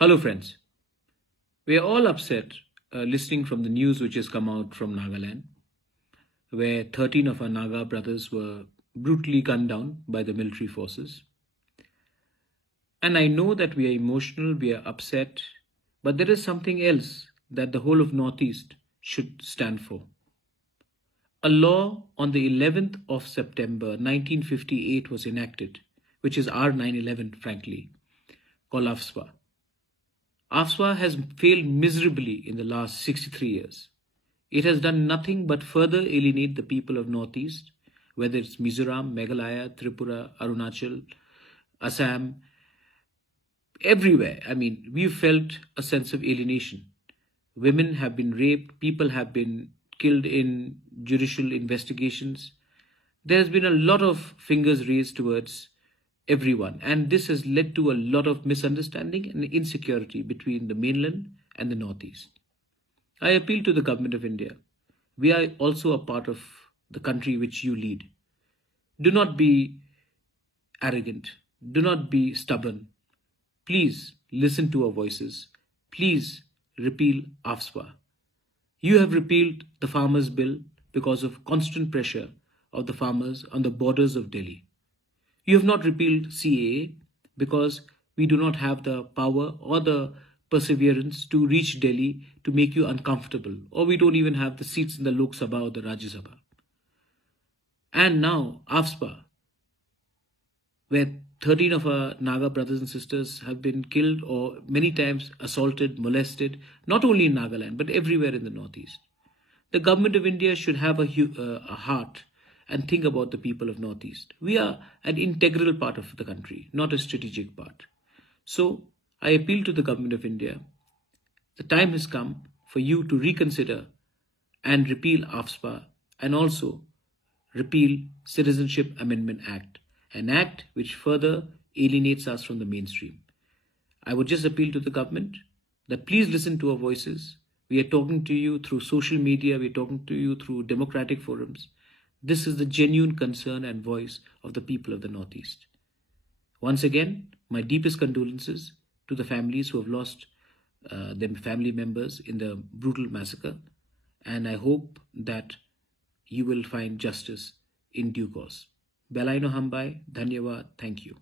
Hello, friends. We are all upset listening from the news which has come out from Nagaland, where 13 of our Naga brothers were brutally gunned down by the military forces. And I know that we are emotional, we are upset, but there is something else that the whole of Northeast should stand for. A law on the 11th of September 1958 was enacted, which is our 9/11, frankly, called AFSPA. AFSPA has failed miserably in the last 63 years. It has done nothing but further alienate the people of Northeast, whether it's Mizoram, Meghalaya, Tripura, Arunachal, Assam, everywhere. I mean, we've felt a sense of alienation. Women have been raped, people have been killed in judicial investigations. There's been a lot of fingers raised towards everyone, and this has led to a lot of misunderstanding and insecurity between the mainland and the Northeast. I appeal to the Government of India. We are also a part of the country which you lead. Do not be arrogant. Do not be stubborn. Please listen to our voices. Please repeal AFSPA. You have repealed the farmers' bill because of constant pressure of the farmers on the borders of Delhi. You have not repealed CAA because we do not have the power or the perseverance to reach Delhi to make you uncomfortable, or we don't even have the seats in the Lok Sabha or the Rajya Sabha. And now, AFSPA, where 13 of our Naga brothers and sisters have been killed or many times assaulted, molested, not only in Nagaland, but everywhere in the Northeast. The Government of India should have a heart and think about the people of Northeast. We are an integral part of the country, not a strategic part. So I appeal to the Government of India. The time has come for you to reconsider and repeal AFSPA and also repeal Citizenship Amendment Act, an act which further alienates us from the mainstream. I would just appeal to the government that please listen to our voices. We are talking to you through social media, we are talking to you through democratic forums. This is the genuine concern and voice of the people of the Northeast. Once again, my deepest condolences to the families who have lost their family members in the brutal massacre, and I hope that you will find justice in due course. Belaino Hambai, Dhanyavad, thank you.